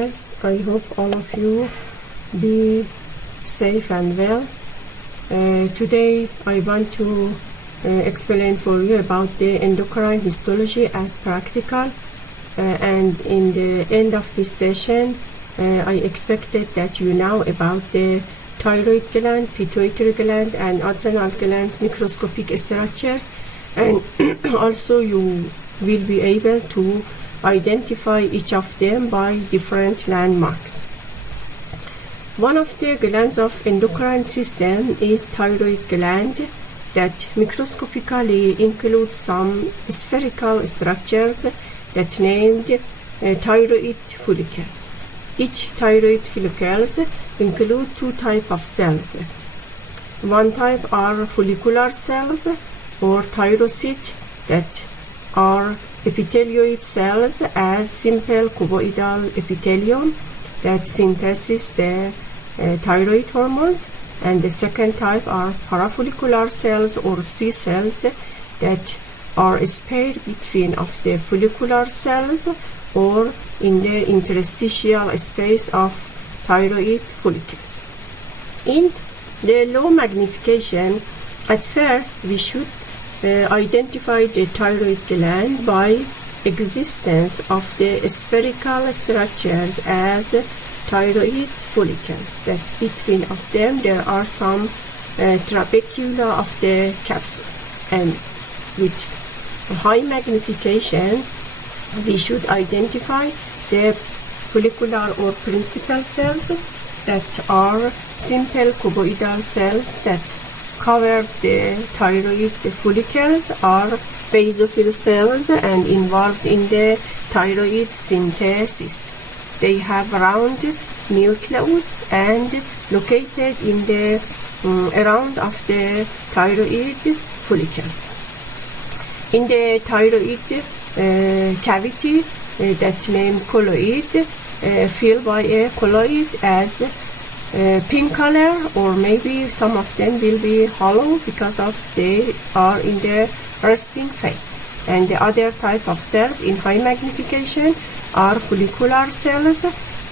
I hope all of you be safe and well. Today I want to explain for you about the endocrine histology as practical, and in the end of this session I expected that you know about the thyroid gland, pituitary gland and adrenal glands microscopic structures, and also you will be able to identify each of them by different landmarks. One of the glands of endocrine system is thyroid gland that microscopically includes some spherical structures that named thyroid follicles. Each thyroid follicles include two types of cells. One type are follicular cells or thyrocytes that are epithelioid cells as simple cuboidal epithelium that synthesize the thyroid hormones, and the second type are parafollicular cells or C cells that are spared between of the follicular cells or in the interstitial space of thyroid follicles. In the low magnification, at first we should identify the thyroid gland by existence of the spherical structures as thyroid follicles, that between of them there are some trabecula of the capsule, and with high magnification we should identify the follicular or principal cells that are simple cuboidal cells that cover the thyroid follicles, are basophil cells and involved in the thyroid synthesis. They have round nucleus and located in the around of the thyroid follicles. In the thyroid cavity that named colloid, filled by a colloid as pink color, or maybe some of them will be hollow because of they are in the resting phase. And the other type of cells in high magnification are follicular cells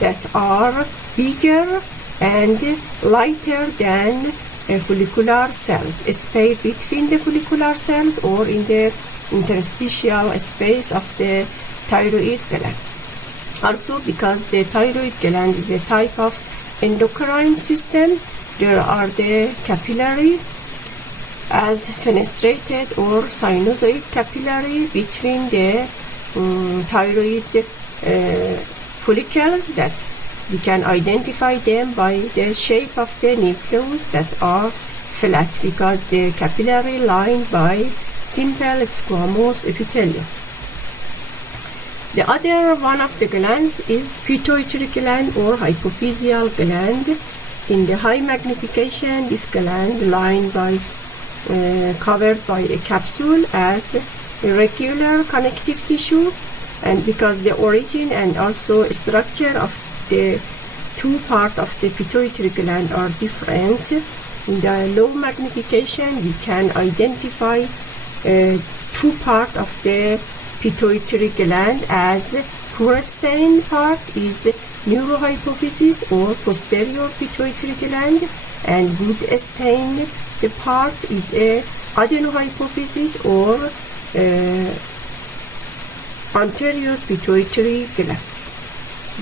that are bigger and lighter than follicular cells, spaced between the follicular cells or in the interstitial space of the thyroid gland. Also, because the thyroid gland is a type of endocrine system, there are the capillary as fenestrated or sinusoid capillary between the thyroid follicles that we can identify them by the shape of the nucleus that are flat, because the capillary lined by simple squamous epithelium. The other one of the glands is pituitary gland or hypophyseal gland. In the high magnification, this gland lined by covered by a capsule as irregular connective tissue, and because the origin and also structure of the two parts of the pituitary gland are different, in the low magnification we can identify two parts of the pituitary gland as Purestane part is neurohypophysis or posterior pituitary gland, and good stain the part is a adenohypophysis or anterior pituitary gland.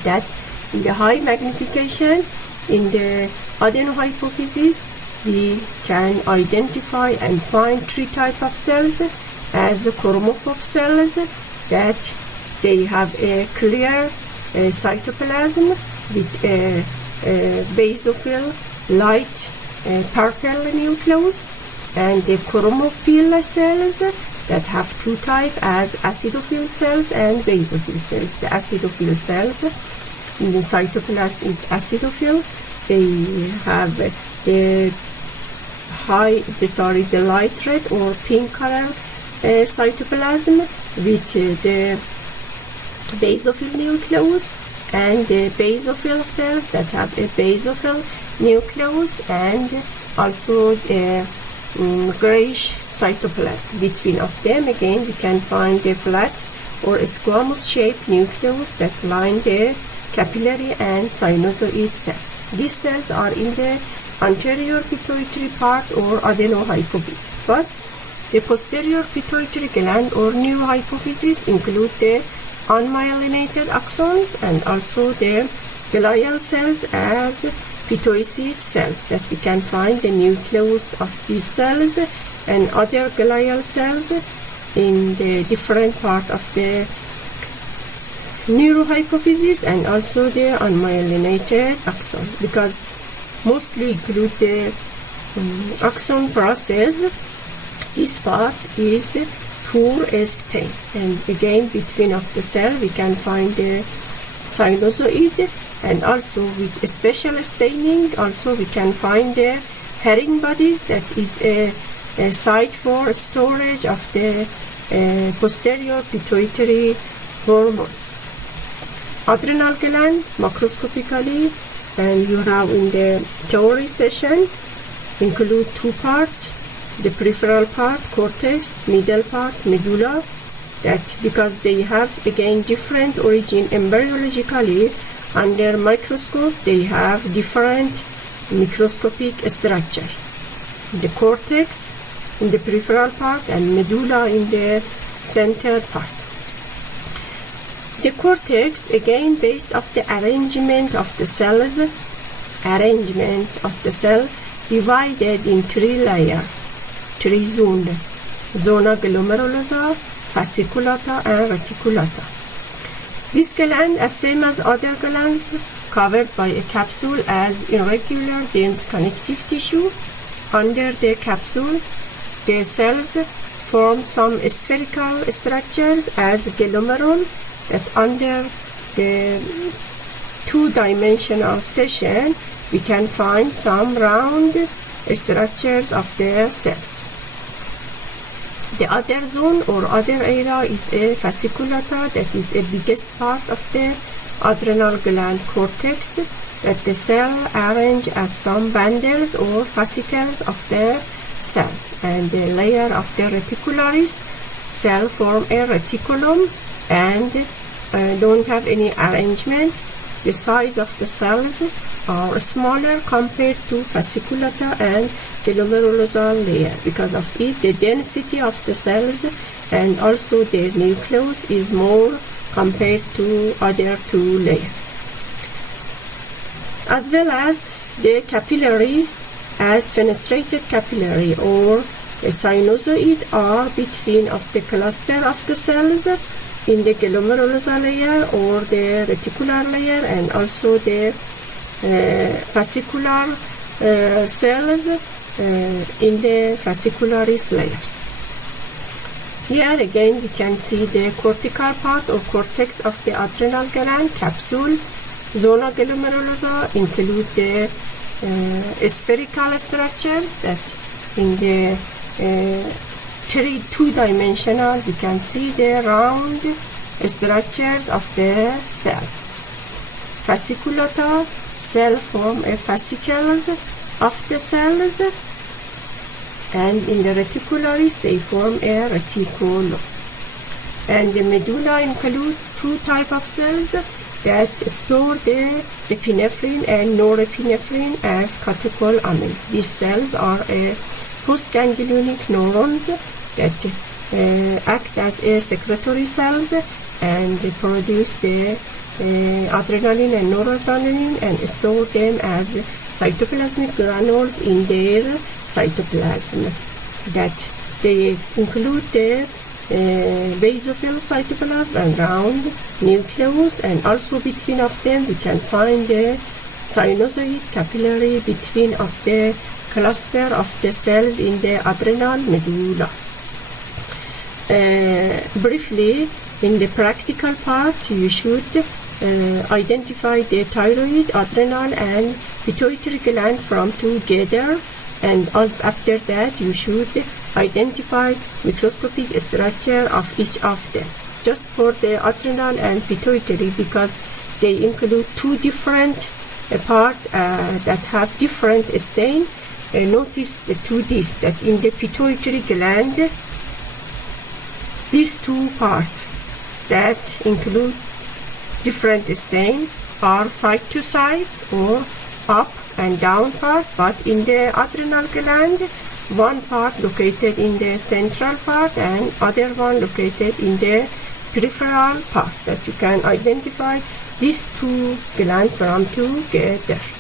That in the high magnification, in the adenohypophysis, we can identify and find three types of cells as the chromophobe cells, that they have a clear cytoplasm with a basophil light purple nucleus, and the chromophil cells that have two types as acidophil cells and basophil cells. The acidophil cells in the cytoplasm is acidophil. They have the light red or pink color cytoplasm with the basophil nucleus, and the basophil cells that have a basophil nucleus and also the grayish cytoplasm. Between of them again we can find a flat or a squamous shaped nucleus that line the capillary and sinusoid cells. These cells are in the anterior pituitary part or adenohypophysis, but the posterior pituitary gland or neurohypophysis include the unmyelinated axons and also the glial cells as pituitary cells that we can find the nucleus of these cells and other glial cells in the different part of the neurohypophysis and also the unmyelinated axon, because mostly include the axon process. This part is poor stain, and again between of the cell we can find the sinusoid, and also with a special staining also we can find the herring bodies, that is a site for storage of the posterior pituitary hormones. Adrenal gland macroscopically, and you have in the theory session, include two parts: the peripheral part, cortex, middle part, medulla, that because they have again different origin embryologically, under microscope they have different microscopic structure. The cortex in the peripheral part and medulla in the center part. The cortex again based of the arrangement of the cells, divided in three layers, three zones: zona glomerulosa, fasciculata, and reticulata. This gland, as same as other glands, covered by a capsule as irregular dense connective tissue. Under the capsule, the cells form some spherical structures as glomerule, that under the two-dimensional section we can find some round structures of the cells. The other zone or other area is a fasciculata, that is the biggest part of the adrenal gland cortex, that the cell arrange as some bundles or fascicles of the cells, and the layer of the reticularis cell form a reticulum and don't have any arrangement. The size of the cells are smaller compared to fasciculata and glomerulosal layer. Because of it, the density of the cells and also the nucleus is more compared to other two layers. As well as the capillary, as fenestrated capillary or a sinusoid are between of the cluster of the cells in the glomerulosal layer or the reticular layer, and also the fascicular cells in the fascicularis layer. Here again we can see the cortical part or cortex of the adrenal gland capsule. Zona glomerulosa include the spherical structures, that in the two-dimensional we can see the round structures of the cells. Fasciculata cell form a fascicles of the cells, and in the reticularis they form a reticulum. And the medulla include two types of cells that store the epinephrine and norepinephrine as catecholamines. These cells are postganglionic neurons that act as a secretory cells, and they produce the adrenaline and noradrenaline and store them as cytoplasmic granules in their cytoplasm. That they include the basophil cytoplasm and round nucleus, and also between of them we can find the sinusoid capillary between of the cluster of the cells in the adrenal medulla. Briefly, in the practical part, you should identify the thyroid, adrenal, and pituitary gland from together, and after that you should identify microscopic structure of each of them. Just for the adrenal and pituitary, because they include two different parts that have different stain. Notice the two discs that in the pituitary gland, these two parts that include different stain, are side to side or up and down part, but in the adrenal gland, one part located in the central part and other one located in the peripheral part, that you can identify these two glands from together.